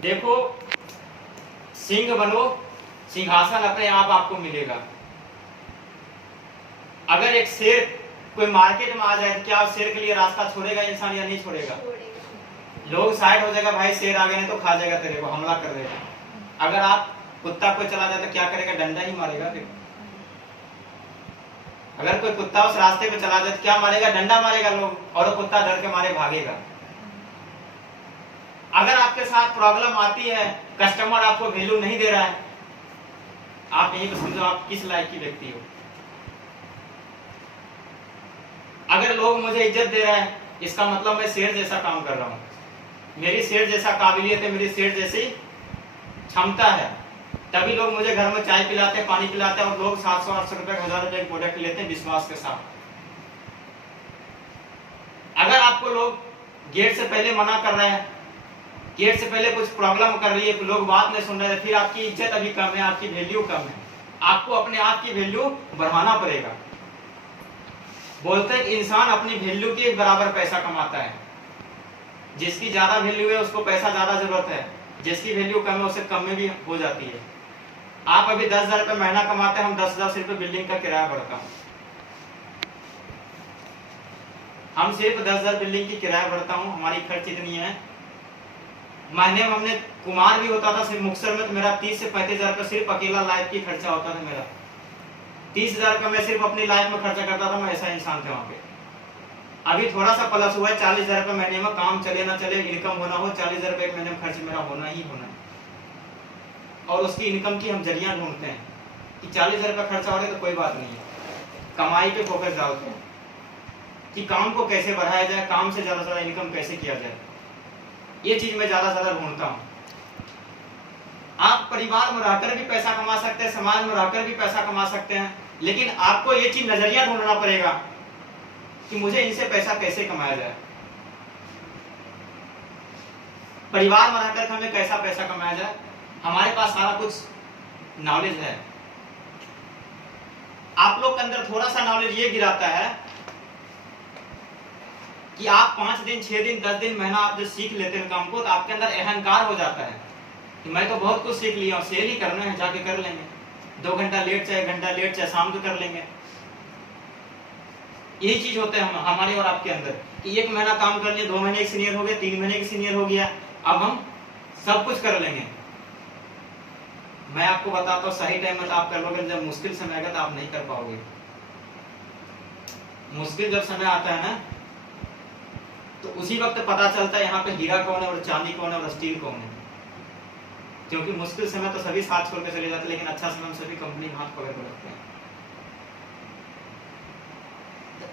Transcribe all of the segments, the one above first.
देखो, सिंह बनो, सिंहासन अपने आप आपको मिलेगा। अगर एक शेर कोई मार्केट में आ जाए तो क्या उस शेर के लिए रास्ता छोड़ेगा इंसान या नहीं छोड़ेगा? लोग साइड हो जाएगा, भाई शेर आ गए तो खा जाएगा, तेरे को हमला कर देगा। अगर आप कुत्ता कोई चला जाए तो क्या करेगा? डंडा ही मारेगा। फिर अगर कोई कुत्ता उस रास्ते पे चला जाए तो क्या मारेगा? डंडा मारेगा लोग, और वो कुत्ता डर के मारे भागेगा। अगर आपके साथ प्रॉब्लम आती है, कस्टमर आपको वैल्यू नहीं दे रहा है, आप यही तो समझो आप किस लायक की व्यक्ति हो। अगर लोग मुझे इज्जत दे रहे हैं, इसका मतलब मैं शेर जैसा काम कर रहा हूं, मेरी शेर जैसा काबिलियत है, मेरी शेर जैसी क्षमता है, तभी लोग मुझे घर में चाय पिलाते हैं, पानी पिलाते हैं, और लोग 700-800 रुपए 1000 रुपए प्रोडक्ट लेते हैं विश्वास के साथ। अगर आपको लोग गेट से पहले मना कर रहे हैं, गेट से पहले कुछ प्रॉब्लम कर रही है, लोग बात नहीं सुन रहे, फिर आपकी इज्जत अभी कम है, आपकी वैल्यू कम है। आपको अपने आप की वैल्यू बढ़ाना पड़ेगा। बोलते हैं कि इंसान अपनी वैल्यू के बराबर पैसा कमाता है। जिसकी ज्यादा वैल्यू है उसको पैसा ज्यादा जरूरत है, जिसकी वैल्यू कम है उसे कम में भी हो जाती है। आप अभी 10,000 रुपए महीना कमाते हैं, हम 10,000 रुपए बिल्डिंग का किराया भरता हूं। हम सिर्फ 10,000 बिल्डिंग की किराया भरता हूं, हमारी खर्च इतनी है। महीने में हमने कुमार भी होता था सिर्फ मुक्तसर में, तो मेरा 30 से 35,000 रुपए सिर्फ अकेला लाइफ की खर्चा होता था मेरा। 30,000 रुपए मैं सिर्फ अपनी लाइफ में खर्चा करता था, मैं ऐसा इंसान था वहां पे। अभी थोड़ा सा प्लस हुआ है, 40,000 रुपए महीने में, काम चले ना चले, इनकम होना हो, 40,000 रुपए महीने में खर्च मेरा होना ही होना है। और उसकी इनकम की हम जरिया ढूंढते हैं कि 40,000 रुपए खर्चा हो रहा है तो कोई बात नहीं है, कमाई पे फोकस डालते हैं कि काम को कैसे बढ़ाया जाए, काम से ज्यादा से ज्यादा इनकम कैसे किया जाए। ये चीज मैं ज्यादा से ज्यादा ढूंढता हूँ। आप परिवार में रहकर भी पैसा कमा सकते हैं, समाज में रहकर भी पैसा कमा सकते हैं, लेकिन आपको ये चीज नजरिया ढूंढना पड़ेगा कि मुझे इनसे पैसा कैसे कमाया जाए। परिवार में रहकर हमें कैसा पैसा कमाया जाए, हमारे पास सारा कुछ नॉलेज है। आप लोग के अंदर थोड़ा सा नॉलेज ये गिराता है कि आप 5 दिन 6 दिन 10 दिन महीना आप जो सीख लेते हैं काम को, तो आपके अंदर अहंकार हो जाता है कि मैं तो बहुत कुछ सीख लिया हूं, सेल ही करना है, जाके कर लेंगे, 2 घंटा लेट चाहे 1 घंटा लेट चाहे शाम को कर लेंगे। यही चीज होता है हमारे और आपके अंदर कि 1 महीना काम कर लिया, 2 महीने के सीनियर हो गए, 3 महीने के सीनियर हो गया, अब हम सब कुछ कर लेंगे। मैं आपको बताता हूँ, सही टाइम में तो आप कर लोगे, जब मुश्किल समय आएगा तो आप नहीं कर पाओगे। मुश्किल जब समय आता है ना, तो उसी वक्त पता चलता है यहाँ पे हीरा कौन है और चांदी कौन है और स्टील कौन है। क्योंकि मुश्किल समय तो सभी साथ छोड़ के चले जाते हैं, लेकिन अच्छा समय में सभी कंपनी हाथ पकड़ के रखते हैं।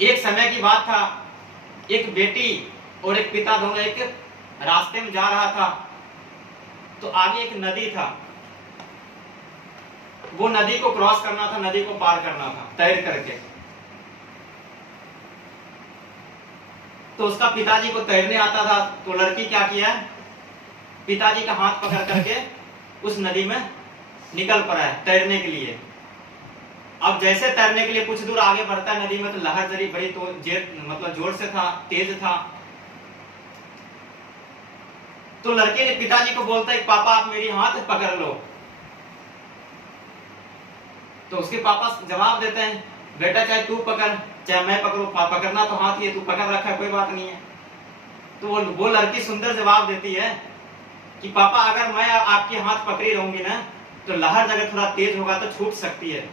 एक समय की बात था, एक बेटी और एक पिता दोनों एक रास्ते में जा रहा था, तो आगे एक नदी था, वो नदी को क्रॉस करना था, नदी को पार करना था तैर करके। तो उसका पिताजी को तैरने आता था, तो लड़की क्या किया, पिताजी का हाथ पकड़ करके उस नदी में निकल पड़ा है तैरने के लिए। अब जैसे तैरने के लिए कुछ दूर आगे बढ़ता है नदी में, तो लहर जरी बड़ी तो मतलब जोर से था, तेज था। तो लड़के ने पिताजी को बोलता है, पापा आप मेरी हाथ पकड़ लो। तो उसके पापा जवाब देते हैं, बेटा चाहे तू पकड़ चाहे मैं पकड़ू, पकड़ना तो हाथ ही है, तू पकड़ रखा है, कोई बात नहीं है। तो वो लड़की सुंदर जवाब देती है कि पापा अगर मैं आपके हाथ पकड़ी रहूंगी ना, तो लहर अगर थोड़ा तेज होगा तो छूट सकती है,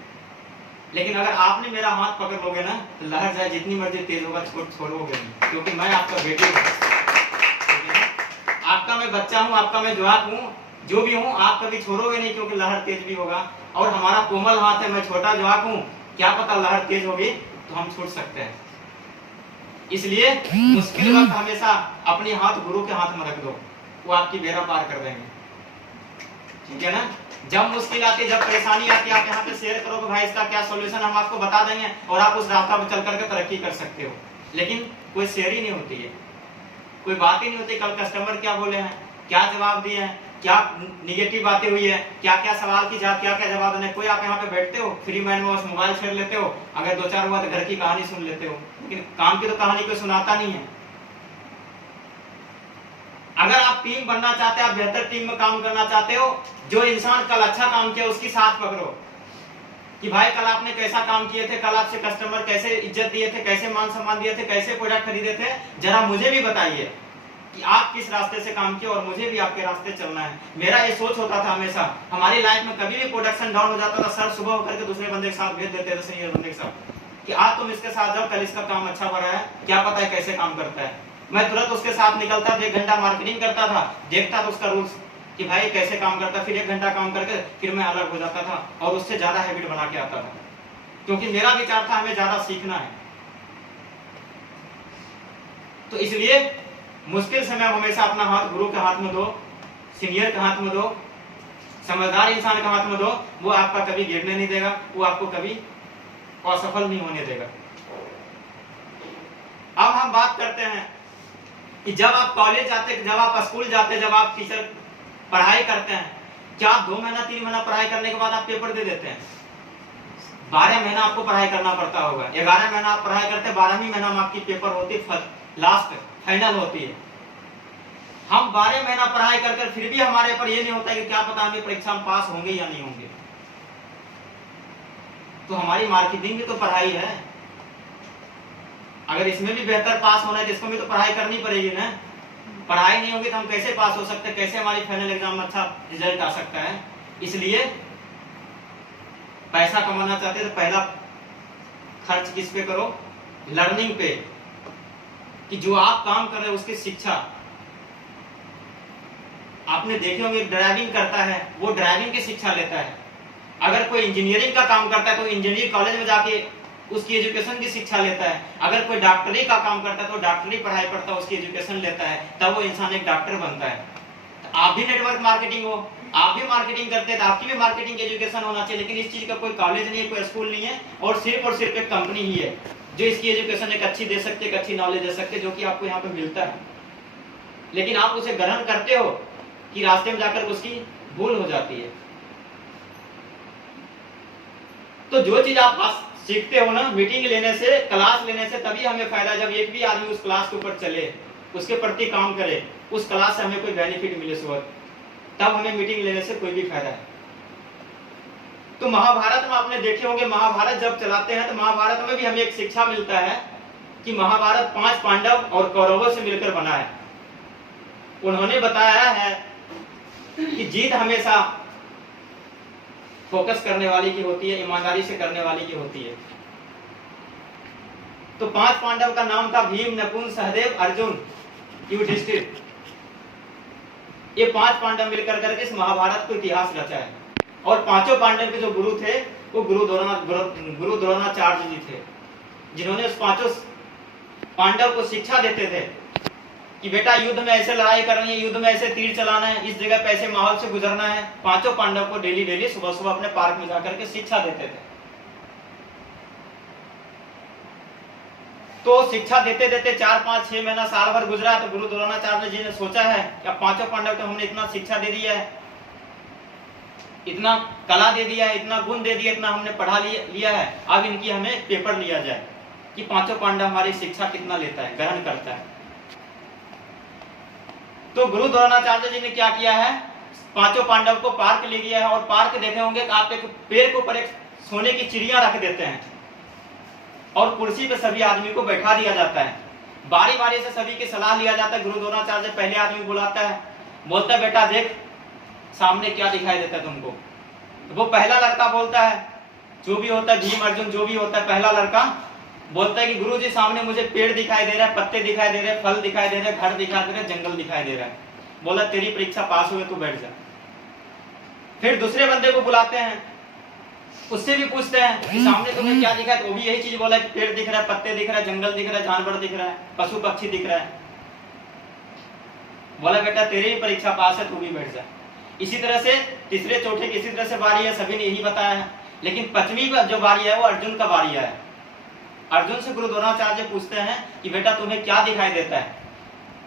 लेकिन अगर आपने मेरा हाथ पकड़ लोगे ना, तो लहर चाहे जितनी मर्जी तेज होगा छोड़ोगे नहीं, क्योंकि मैं आपका बेटी हूँ, आपका मैं बच्चा हूँ, आपका मैं जवाक हूँ, जो भी हूँ आप कभी छोड़ोगे नहीं, क्योंकि लहर तेज भी होगा। और हमारा कोमल हाथ है, मैं छोटा जवाक हूँ, क्या पता लहर तेज होगी तो हम छूट सकते हैं। इसलिए मुश्किल वक्त हमेशा अपने हाथ गुरु के हाथ में रख दो, वो आपकी बेड़ा पार कर देंगे। ठीक है ना? जब मुश्किल आती है, जब परेशानी आती है, आप यहाँ पे शेयर करो कि भाई इसका क्या सॉल्यूशन, हम आपको बता देंगे और आप उस रास्ता पर चल करके तरक्की कर सकते हो। लेकिन कोई शेयर ही नहीं होती है, कोई बात ही नहीं होती। कल कस्टमर क्या बोले हैं, क्या जवाब दिए हैं, क्या निगेटिव बातें हुई है, क्या क्या सवाल की क्या क्या जवाब देने। कोई आप यहाँ पे बैठते हो फ्री माइंड में, बस मोबाइल छेड़ लेते हो, अगर 2-4 हुआ तो घर की कहानी सुन लेते हो, लेकिन काम की तो कहानी कोई सुनाता नहीं है। अगर आप टीम बनना चाहते हैं, आप बेहतर टीम में काम करना चाहते हो, जो इंसान कल अच्छा काम किया उसकी साथ पकड़ो कि भाई कल आपने कैसा काम किए थे, कल आपसे कस्टमर कैसे इज्जत दिए थे, कैसे मान सम्मान दिए थे, कैसे प्रोडक्ट खरीदे थे, जरा मुझे भी बताइए कि आप किस रास्ते से काम किए और मुझे भी आपके रास्ते चलना है। मेरा ये सोच होता था हमेशा, हमारी लाइफ में कभी भी प्रोडक्शन डाउन हो जाता था, सर सुबह होकर के दूसरे बंदे के साथ भेज देते थे, सीनियर बंदे के साथ, कि आज तुम इसके साथ जाओ, कल इसका काम अच्छा बढ़ा है, क्या पता है कैसे काम करता है। मैं तुरंत उसके साथ निकलता था, 1 घंटा मार्केटिंग करता था, देखता था उसका रूल्स कि भाई कैसे काम करता है, फिर 1 घंटा काम करके फिर मैं अलग हो जाता था और उससे ज्यादा हैबिट बना के आता था, क्योंकि मेरा विचार था हमें ज्यादा सीखना है। तो इसलिए मुश्किल समय हमेशा अपना हाथ गुरु के हाथ में दो, सीनियर के हाथ में दो, समझदार इंसान के हाथ में दो, वो आपका कभी गिरने नहीं देगा, वो आपको कभी असफल नहीं होने देगा। अब हम बात करते हैं कि जब आप कॉलेज जाते, जब आप स्कूल जाते, जब आप टीचर पढ़ाई करते हैं, क्या आप 2 महीना 3 महीना पढ़ाई करने के बाद आप पेपर दे देते हैं? 12 महीना आपको पढ़ाई करना पड़ता होगा। 11 महीना आप पढ़ाई करते, 12वीं महीना में आपकी पेपर होती, लास्ट फाइनल होती है। हम 12 महीना पढ़ाई कर फिर भी हमारे पर ये नहीं होता कि क्या पता हमें परीक्षा में पास होंगे या नहीं होंगे। तो हमारी मार्केटिंग भी तो पढ़ाई है, अगर इसमें भी बेहतर पास होना है तो इसको भी तो पढ़ाई करनी पड़ेगी ना। पढ़ाई नहीं होगी तो हम कैसे पास हो सकते हैं, कैसे हमारी फाइनल एग्जाम में अच्छा रिजल्ट आ सकता है। इसलिए पैसा कमाना चाहते हैं तो पहला खर्च किस पे करो? लर्निंग पे, कि जो आप काम कर रहे हो उसकी शिक्षा। आपने देखे होंगे ड्राइविंग करता है, वो ड्राइविंग की शिक्षा लेता है। अगर कोई इंजीनियरिंग का काम करता है तो इंजीनियरिंग कॉलेज में जाके उसकी एजुकेशन की शिक्षा लेता है। अगर कोई डॉक्टरी का काम करता है तो डॉक्टरी पढ़ाई पढ़ता है, उसकी एजुकेशन लेता है, तब वो इंसान एक डॉक्टर बनता है। तो आप भी नेटवर्क मार्केटिंग हो, आप भी मार्केटिंग करते हैं तो आपकी भी मार्केटिंग एजुकेशन होना चाहिए। लेकिन इस चीज का कोई कॉलेज नहीं है, कोई स्कूल नहीं है, और सिर्फ एक कंपनी ही है जो इसकी एजुकेशन एक अच्छी दे सकती है, एक अच्छी नॉलेज दे सकती है, जो कि आपको यहाँ पे मिलता है। लेकिन आप उसे ग्रहण करते हो कि रास्ते में जाकर उसकी भूल हो जाती है। तो जो चीज आप सीखते हो ना, मीटिंग लेने से, क्लास लेने से तभी हमें फायदा, जब एक भी आदमी उस क्लास के ऊपर चले, उसके प्रति काम करे, उस क्लास से हमें कोई बेनिफिट मिले सुबह, तब हमें मीटिंग लेने से कोई भी फायदा है। तो महाभारत में आपने देखे होंगे, महाभारत जब चलाते हैं तो महाभारत में भी हमें एक शिक्षा मिलता है कि महाभारत 5 पांडव और कौरवों से मिलकर बना है। उन्होंने बताया है कि जीत हमेशा फोकस करने वाली की होती है, ईमानदारी से करने वाली की होती है। तो 5 पांडव का नाम था भीम, नकुल, सहदेव, अर्जुन, युधिष्ठिर। ये 5 पांडव मिलकर करके इस महाभारत को इतिहास रचा है। और 5 पांडव के जो गुरु थे वो गुरु द्रोणाचार्य जी थे, जिन्होंने उस 5 पांडव को शिक्षा देते थे कि बेटा युद्ध में ऐसे लड़ाई करनी है, युद्ध में ऐसे तीर चलाना है, इस जगह पे ऐसे माहौल से गुजरना है। 5 पांडव को डेली सुबह अपने पार्क में जाकर के शिक्षा देते थे। तो शिक्षा देते 4, 5, 6 महीना, साल भर गुजरा। तो गुरु द्रोणाचार्य जी ने सोचा है कि अब 5 पांडव को हमने इतना शिक्षा दे दिया है, इतना कला दे दिया है, इतना गुण दे दिया, इतना हमने पढ़ा लिया है, अब इनकी हमें पेपर लिया जाए कि 5 पांडव हमारी शिक्षा कितना लेता है, ग्रहण करता है। तो गुरु द्रोणाचार्य जी ने क्या किया है, 5 पांडव को पार्क ले गया है। और पार्क देखे होंगे आप एक पेड़ के ऊपर एक सोने की चिड़िया रख देते हैं और कुर्सी पे सभी आदमी को बैठा दिया जाता है। बारी बारी से सभी की सलाह लिया जाता है। गुरु द्रोणाचार्य पहले आदमी बुलाता है, बोलता है बेटा देख सामने क्या दिखाई देता है तुमको। तो वो पहला लड़का बोलता है, जो भी होता है भीम, अर्जुन, जो भी होता है, पहला लड़का बोलता है कि गुरुजी सामने मुझे पेड़ दिखाई दे रहा है, पत्ते दिखाई दे रहे हैं, फल दिखाई दे रहे हैं, घर दिखाई दे रहे हैं, जंगल दिखाई दे रहा है। बोला तेरी परीक्षा पास हुई, तू बैठ जा। फिर दूसरे बंदे को बुलाते हैं, उससे भी पूछते हैं कि सामने तुम्हें क्या दिखा है। तो वो भी यही चीज बोला कि पेड़ दिख रहा है, पत्ते दिख रहा है, जंगल दिख रहा है, जानवर दिख रहा है, पशु पक्षी दिख रहा है। बोला बेटा तेरी परीक्षा पास है, तू भी बैठ जा। इसी तरह से तीसरे चौथे की इसी तरह से बारी है, सभी ने यही बताया है। लेकिन 5वीं जो बारी है वो अर्जुन का बारी है। अर्जुन से गुरु द्रोणाचार्य पूछते हैं कि बेटा तुम्हें क्या दिखाई देता है।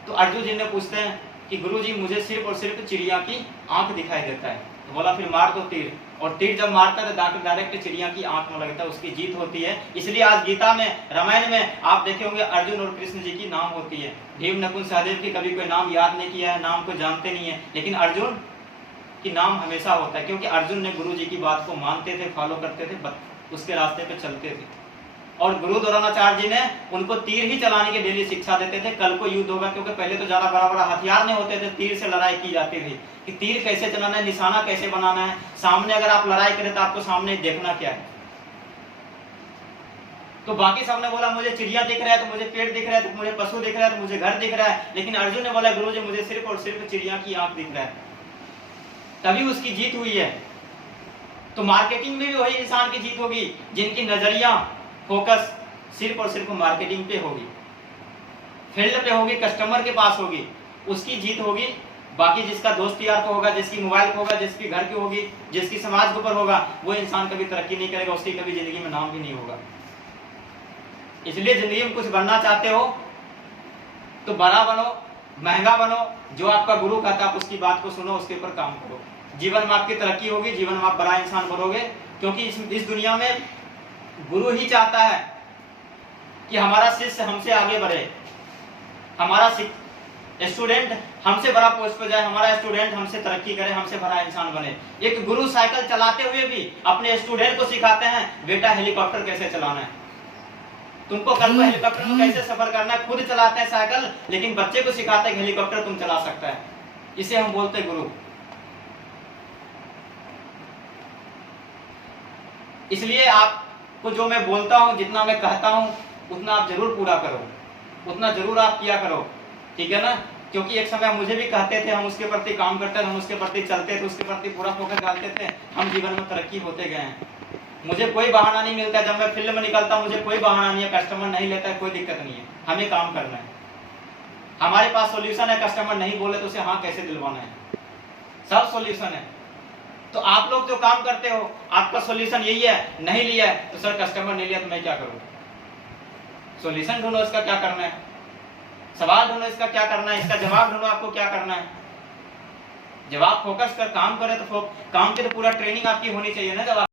तो अर्जुन जी ने पूछते हैं कि गुरु जी मुझे सिर्फ और सिर्फ चिड़िया की आंख दिखाई देता है। तो बोला फिर मार दो तीर, और तीर जब मारता है तो डायरेक्ट चिड़िया की आंख में लगता है, उसकी जीत होती है। इसलिए आज गीता में, रामायण में आप देखे होंगे अर्जुन और कृष्ण जी की नाम होती है। भीम नकुल सहदेव की कभी कोई नाम याद नहीं किया है, नाम को जानते नहीं है, लेकिन अर्जुन की नाम हमेशा होता है, क्योंकि अर्जुन ने गुरु जी की बात को मानते थे, फॉलो करते थे, उसके रास्ते पे चलते थे। और गुरु द्रोणाचार्य जी ने उनको तीर ही चलाने की डेली शिक्षा देते थे। कल को युद्ध होगा, क्योंकि पहले तो ज्यादा बड़ा बड़ा हथियार नहीं होते थे, तीर से लड़ाई की जाती थी कि तीर कैसे चलाना है, निशाना कैसे बनाना है। सामने अगर आप लड़ाई करें तो आपको सामने देखना क्या है। तो बाकी सबने बोला मुझे चिड़िया दिख रहा है, तो मुझे पेड़ दिख रहा है, तो मुझे पशु दिख रहा है, तो मुझे घर दिख रहा है, लेकिन अर्जुन ने बोला गुरु जी मुझे सिर्फ और सिर्फ चिड़िया की आंख दिख रहा है, तभी उसकी जीत हुई है। तो मार्केटिंग में भी वही इंसान की जीत होगी जिनकी नजरिया फोकस सिर्फ और सिर्फ मार्केटिंग पे होगी, फील्ड पे होगी, कस्टमर के पास होगी, उसकी जीत होगी। बाकी जिसका दोस्त यार को होगा, जिसकी मोबाइल को होगा, जिसकी घर की होगी, जिसकी समाज के ऊपर होगा, वो इंसान कभी तरक्की नहीं करेगा, उसकी कभी जिंदगी में नाम भी नहीं होगा। इसलिए जिंदगी में कुछ बनना चाहते हो तो बड़ा बनो, महंगा बनो, जो आपका गुरु कहता है आप उसकी बात को सुनो, उसके ऊपर काम करो। जीवन में आपकी तरक्की होगी, जीवन में आप बड़ा इंसान बनोगे, क्योंकि इस दुनिया में गुरु ही चाहता है कि हमारा शिष्य हमसे आगे बढ़े, हमारा स्टूडेंट हमसे बड़ा पोस्ट पर जाए, हमारा स्टूडेंट हमसे तरक्की करे, हमसे बड़ा इंसान बने। एक गुरु साइकिल चलाते हुए भी अपने स्टूडेंट को सिखाते हैं, बेटा हेलीकॉप्टर कैसे चलाना है, तुमको कल को हेलीकॉप्टर में कैसे सफर करना है। खुद चलाते हैं साइकिल, लेकिन बच्चे को सिखाते हैं हेलीकॉप्टर तुम चला सकता है। इसे हम बोलते हैं गुरु। इसलिए आपको जो मैं बोलता हूं, जितना मैं कहता हूं, उतना आप जरूर पूरा करो, उतना जरूर आप किया करो, ठीक है ना। क्योंकि एक समय मुझे भी कहते थे, हम उसके प्रति काम करते थे, हम उसके प्रति चलते थे, उसके प्रति पूरा फोकस डालते थे, हम जीवन में तरक्की होते गए हैं। मुझे कोई बहाना नहीं मिलता, जब मैं फील्ड में निकलता मुझे कोई बहाना नहीं है, कस्टमर नहीं लेता है, कोई दिक्कत नहीं है, हमें काम करना है, हमारे पास सॉल्यूशन है। कस्टमर नहीं बोले तो उसे हाँ कैसे दिलवाना है, सब सॉल्यूशन है। तो आप लोग जो काम करते हो, आपका सॉल्यूशन यही है, नहीं लिया है तो सर कस्टमर नहीं लिया तो मैं क्या करूं। सॉल्यूशन ढूंढो, इसका क्या करना है, सवाल ढूंढो इसका क्या करना है, इसका जवाब ढूंढो आपको क्या करना है। जब आप फोकस कर काम करें तो काम की तो पूरा ट्रेनिंग आपकी होनी चाहिए ना। जब